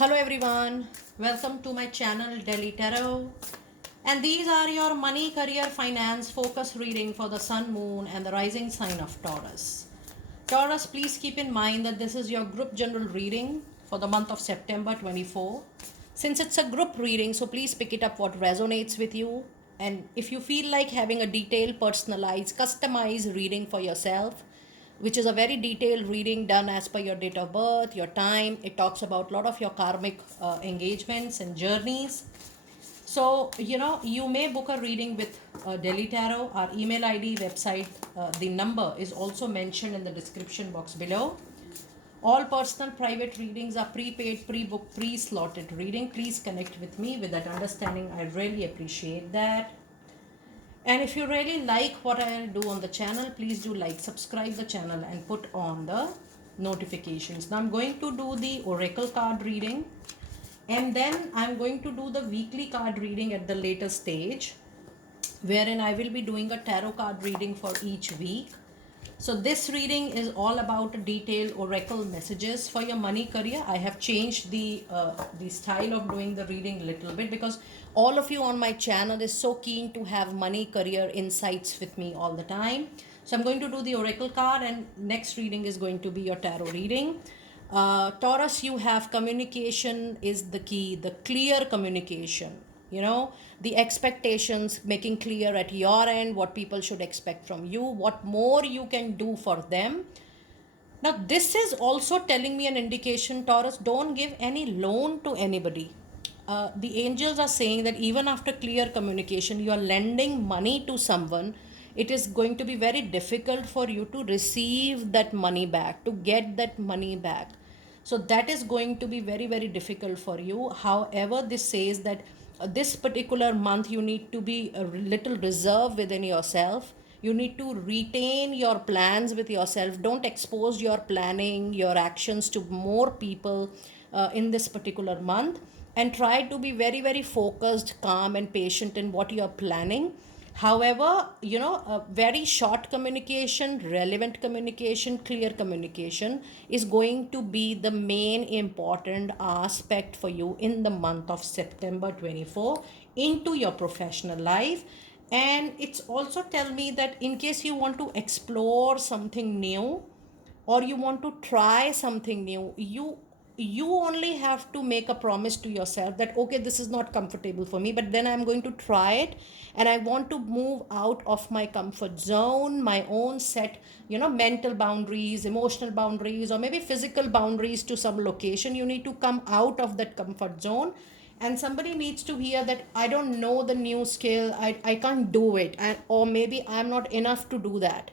Hello everyone, welcome to my channel Delhi Tarot, and these are your money, career, finance focus reading for the sun, moon and the rising sign of Taurus. Taurus, please keep in mind that this is your group general reading for the month of September 24. Since it's a group reading, so please pick it up what resonates with you, and if you feel like having a detailed, personalized, customized reading for yourself, which is a very detailed reading done as per your date of birth, your time. It talks about a lot of your karmic engagements and journeys. So, you may book a reading with Delhi Tarot. Our email ID, website, the number is also mentioned in the description box below. All personal private readings are prepaid, pre-booked, pre-slotted reading. Please connect with me with that understanding. I really appreciate that. And if you really like what I do on the channel, please do like, subscribe the channel and put on the notifications. Now I'm going to do the oracle card reading, and then I'm going to do the weekly card reading at the later stage, wherein I will be doing a tarot card reading for each week. So this reading is all about detailed oracle messages for your money career. I have changed the style of doing the reading a little bit because all of you on my channel is so keen to have money career insights with me all the time. So I'm going to do the oracle card, and next reading is going to be your tarot reading. Taurus, you have communication is the key, the clear communication, the expectations, making clear at your end what people should expect from you, what more you can do for them. Now, this is also telling me an indication, Taurus, don't give any loan to anybody. The angels are saying that even after clear communication, you are lending money to someone. It is going to be very difficult for you to receive that money back, to get that money back. So that is going to be very, very difficult for you. However, this says that this particular month you need to be a little reserved within yourself. You need to retain your plans with yourself. Don't expose your planning, your actions to more people in this particular month, and try to be very, very focused, calm and patient in what you are planning. However, a very short communication, relevant communication, clear communication is going to be the main important aspect for you in the month of September 24 into your professional life. And it's also tell me that in case you want to explore something new, or you want to try something new, you only have to make a promise to yourself that okay, this is not comfortable for me, but then I'm going to try it, and I want to move out of my comfort zone, my own set, mental boundaries, emotional boundaries, or maybe physical boundaries to some location. You need to come out of that comfort zone, and somebody needs to hear that I don't know the new skill, I can't do it, or maybe I'm not enough to do that.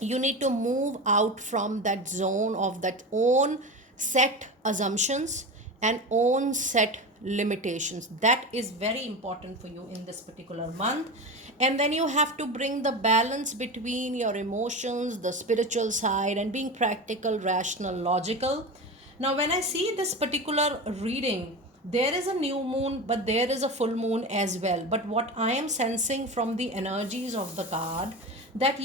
You need to move out from that zone of that own set assumptions and own set limitations. That is very important for you in this particular month. And then you have to bring the balance between your emotions, the spiritual side, and being practical, rational, logical. Now when I see this particular reading, there is a new moon, but there is a full moon as well. But what I am sensing from the energies of the card, that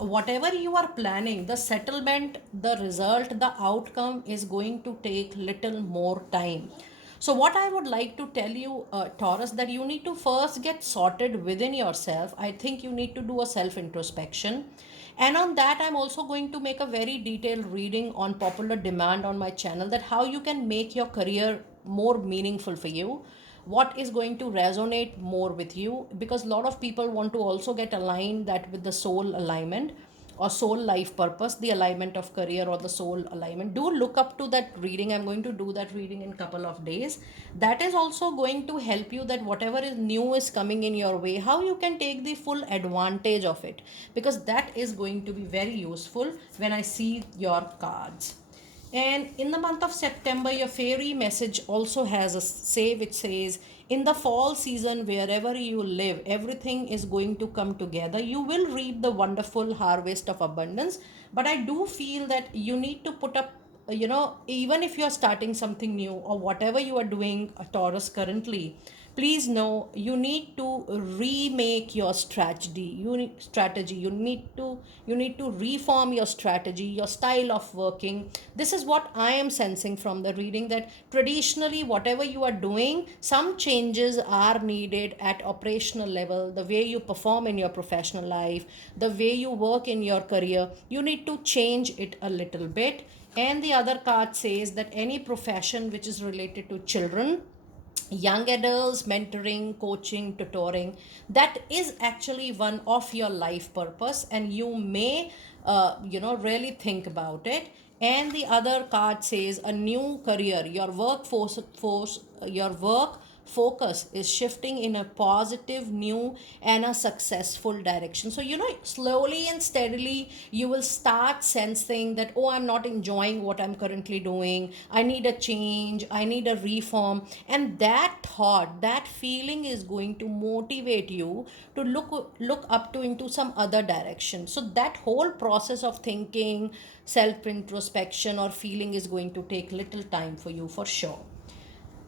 whatever you are planning, the settlement, the result, the outcome is going to take little more time. So what I would like to tell you, Taurus, that you need to first get sorted within yourself. I think you need to do a self introspection, and on that I'm also going to make a very detailed reading on popular demand on my channel, that how you can make your career more meaningful for you, what is going to resonate more with you, because a lot of people want to also get aligned that with the soul alignment or soul life purpose, the alignment of career or the soul alignment. Do look up to that reading. I'm going to do that reading in couple of days. That is also going to help you, that whatever is new is coming in your way, how you can take the full advantage of it, because that is going to be very useful when I see your cards. And in the month of September, your fairy message also has a say which says, in the fall season, wherever you live, everything is going to come together. You will reap the wonderful harvest of abundance. But I do feel that you need to put up, even if you are starting something new or whatever you are doing, Taurus, currently, please know you need to remake your strategy. You need to reform your strategy, your style of working. This is what I am sensing from the reading, that traditionally whatever you are doing, some changes are needed at operational level, the way you perform in your professional life, the way you work in your career. You need to change it a little bit. And the other card says that any profession which is related to children, young adults, mentoring, coaching, tutoring, that is actually one of your life purpose, and you may really think about it. And the other card says a new career, your your work focus is shifting in a positive, new, and a successful direction. So, slowly and steadily, you will start sensing that, oh, I'm not enjoying what I'm currently doing. I need a change. I need a reform. And that thought, that feeling is going to motivate you to look up to into some other direction. So, that whole process of thinking, self introspection, or feeling is going to take little time for you for sure.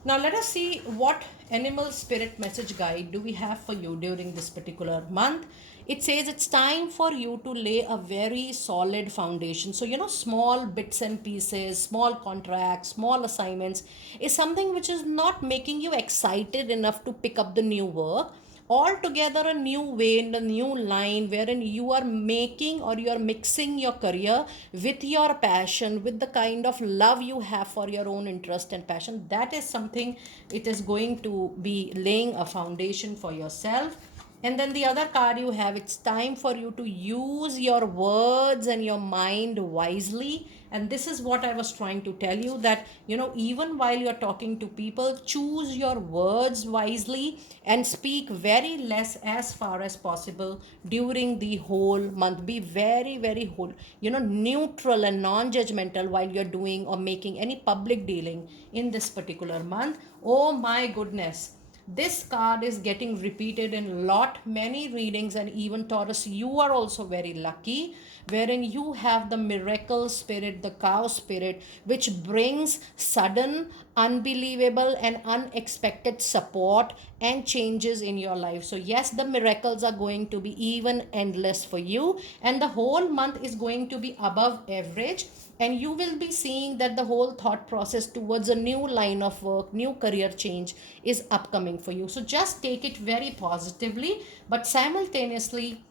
Now let us see what animal spirit message guide do we have for you during this particular month. It says it's time for you to lay a very solid foundation. So, small bits and pieces, small contracts, small assignments is something which is not making you excited enough to pick up the new work. Altogether a new way and a new line wherein you are making, or you are mixing your career with your passion, with the kind of love you have for your own interest and passion. That is something it is going to be laying a foundation for yourself. And then the other card you have, it's time for you to use your words and your mind wisely. And this is what I was trying to tell you, that, even while you're talking to people, choose your words wisely and speak very less as far as possible during the whole month. Be very, very whole, neutral and non judgmental while you're doing or making any public dealing in this particular month. Oh my goodness, this card is getting repeated in lot many readings. And even Taurus, you are also very lucky, wherein you have the miracle spirit, the cow spirit, which brings sudden, unbelievable, and unexpected support and changes in your life. So yes, the miracles are going to be even endless for you, and the whole month is going to be above average. And you will be seeing that the whole thought process towards a new line of work, new career change is upcoming for you. So just take it very positively, but simultaneously,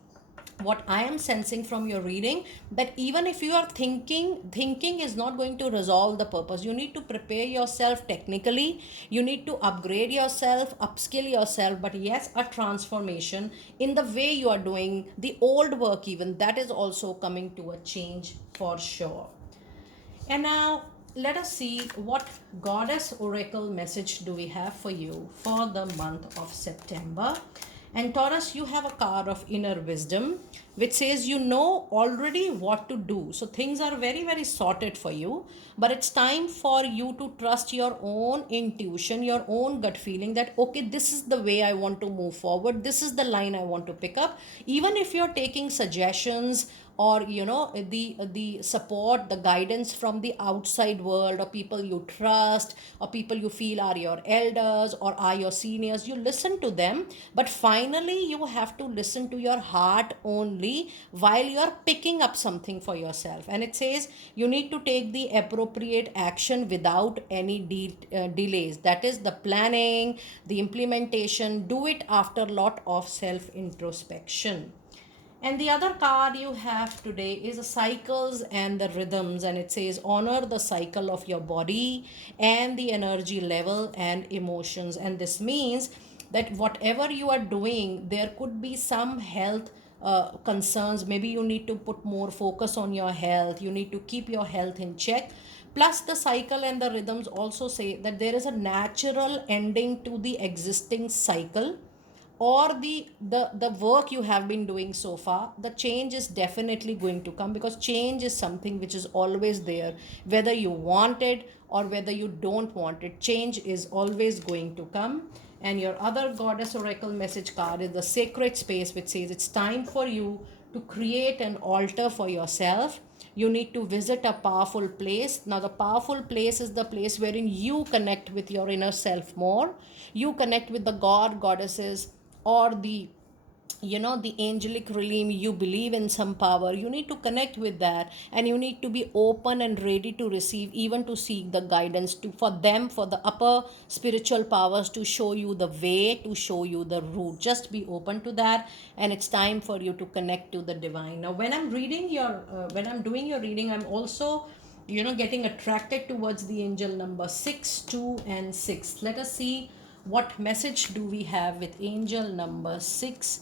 what I am sensing from your reading, that even if you are thinking is not going to resolve the purpose. You need to prepare yourself technically, you need to upgrade yourself, upskill yourself, but yes, a transformation in the way you are doing the old work, even that is also coming to a change for sure. And now let us see what goddess oracle message do we have for you for the month of September. And Taurus, you have a card of inner wisdom, which says you know already what to do. So things are very, very sorted for you, but it's time for you to trust your own intuition, your own gut feeling, that okay, this is the way I want to move forward. This is the line I want to pick up. Even if you're taking suggestions, or the support, the guidance from the outside world, or people you trust, or people you feel are your elders or are your seniors, you listen to them. But finally you have to listen to your heart only while you are picking up something for yourself. And it says you need to take the appropriate action without any delays. That is the planning, the implementation. Do it after a lot of self introspection. And the other card you have today is the cycles and the rhythms, and it says honor the cycle of your body and the energy level and emotions. And this means that whatever you are doing, there could be some health concerns. Maybe you need to put more focus on your health, you need to keep your health in check. Plus, the cycle and the rhythms also say that there is a natural ending to the existing cycle, or the work you have been doing so far. The change is definitely going to come, because change is something which is always there, whether you want it or whether you don't want it. Change is always going to come. And your other goddess oracle message card is the sacred space, which says it's time for you to create an altar for yourself, You need to visit a powerful place. Now, the powerful place is the place wherein you connect with your inner self more. You connect with the god, goddesses, or the angelic realm. You believe in some power, you need to connect with that, and you need to be open and ready to receive, even to seek the guidance to for them, for the upper spiritual powers to show you the way, to show you the route. Just be open to that, and it's time for you to connect to the divine. Now, when I'm doing your reading, I'm also getting attracted towards the angel number 6, 2 and 6. Let us see what message do we have with angel number 6,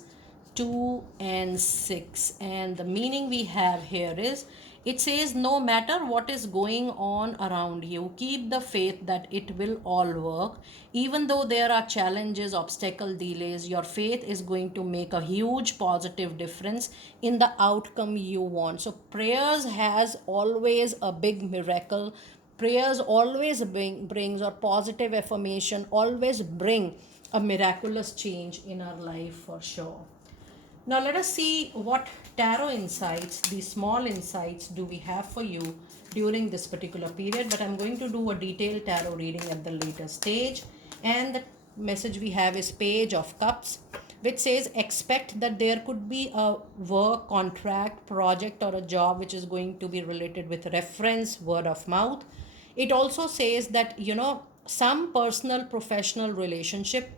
2 and 6. And the meaning we have here is, it says, no matter what is going on around you, keep the faith that it will all work. Even though there are challenges, obstacle, delays, your faith is going to make a huge positive difference in the outcome you want. So prayers has always a big miracle. Prayers always brings, or positive affirmation always bring a miraculous change in our life for sure. Now let us see what tarot insights, these small insights, do we have for you during this particular period. But I'm going to do a detailed tarot reading at the later stage. And the message we have is Page of Cups, which says expect that there could be a work, contract, project, or a job which is going to be related with reference, word of mouth. It also says that, some personal professional relationship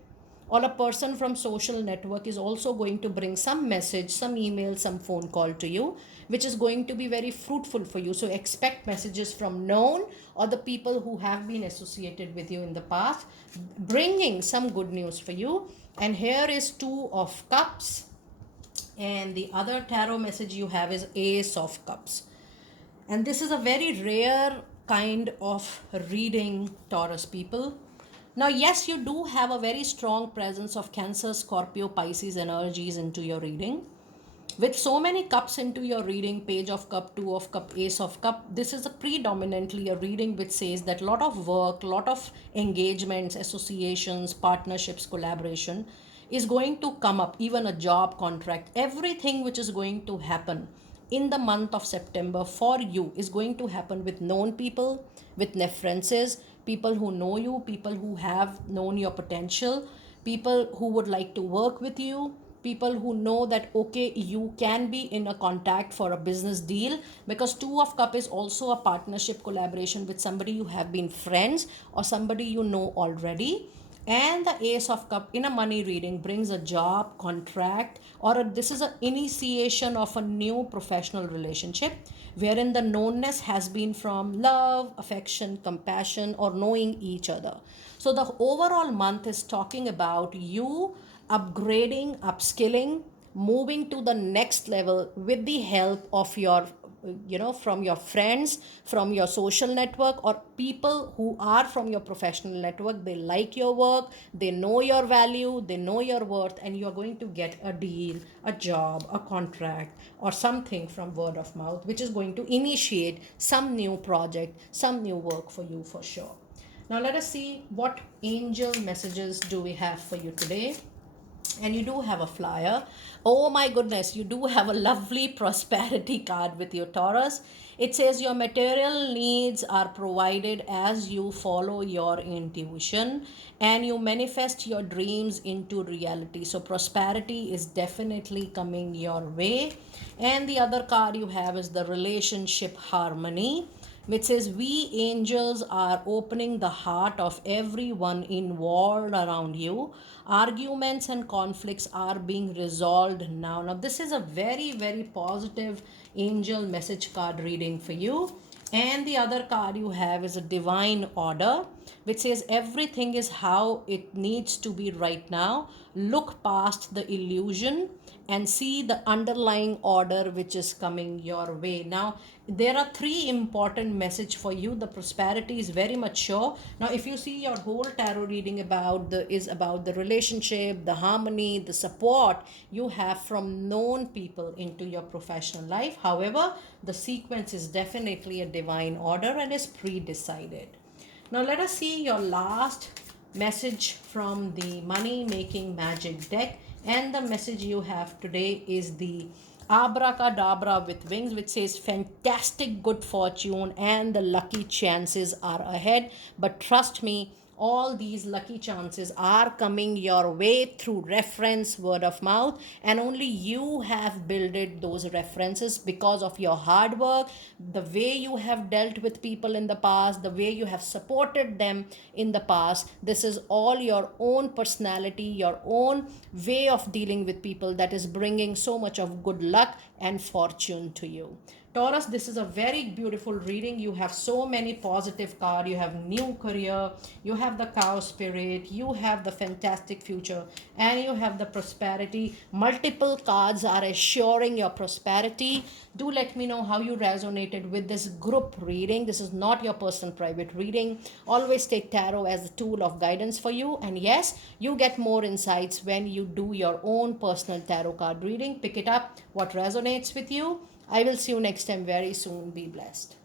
or a person from social network is also going to bring some message, some email, some phone call to you, which is going to be very fruitful for you. So expect messages from known or the people who have been associated with you in the past, bringing some good news for you. And here is 2 of Cups, and the other tarot message you have is Ace of Cups. And this is a very rare kind of reading, Taurus people. Now, yes, you do have a very strong presence of Cancer, Scorpio, Pisces energies into your reading. With so many cups into your reading, Page of Cup, 2 of Cup, Ace of Cup, this is a predominantly a reading which says that lot of work, lot of engagements, associations, partnerships, collaboration is going to come up, even a job contract. Everything which is going to happen in the month of September for you is going to happen with known people, with references, people who know you, people who have known your potential, people who would like to work with you, people who know that okay, you can be in a contact for a business deal, because 2 of Cup is also a partnership, collaboration with somebody you have been friends or somebody you know already. And the Ace of Cup in a money reading brings a job, contract, or this is an initiation of a new professional relationship wherein the knownness has been from love, affection, compassion, or knowing each other. So the overall month is talking about you upgrading, upskilling, moving to the next level with the help of your from your friends, from your social network, or people who are from your professional network. They like your work, they know your value, they know your worth, and you are going to get a deal, a job, a contract, or something from word of mouth, which is going to initiate some new project, some new work for you for sure. Now let us see what angel messages do we have for you today. And you do have a flyer. Oh my goodness, you do have a lovely prosperity card with your Taurus. It says your material needs are provided as you follow your intuition and you manifest your dreams into reality. So prosperity is definitely coming your way. And the other card you have is the relationship harmony, which says we angels are opening the heart of everyone involved around you. Arguments and conflicts are being resolved now. Now this is a very, very positive angel message card reading for you. And the other card you have is a divine order, which says everything is how it needs to be right now. Look past the illusion and see the underlying order which is coming your way. Now there are 3 important message for you. The prosperity is very much sure. Now if you see your whole tarot reading about the relationship, the harmony, the support you have from known people into your professional life. However, the sequence is definitely a divine order and is pre-decided. Now let us see your last message from the money making magic deck. And the message you have today is the Abracadabra with wings, which says fantastic good fortune and the lucky chances are ahead. But trust me, all these lucky chances are coming your way through reference, word of mouth, and only you have builded those references because of your hard work, the way you have dealt with people in the past, the way you have supported them in the past. This is all your own personality, your own way of dealing with people that is bringing so much of good luck and fortune to you. Taurus, this is a very beautiful reading. You have so many positive cards. You have new career, you have the cow spirit, you have the fantastic future, and you have the prosperity. Multiple cards are assuring your prosperity. Do let me know how you resonated with this group reading. This is not your personal private reading. Always take tarot as a tool of guidance for you. And yes, you get more insights when you do your own personal tarot card reading. Pick it up, what resonates with you. I will see you next time very soon. Be blessed.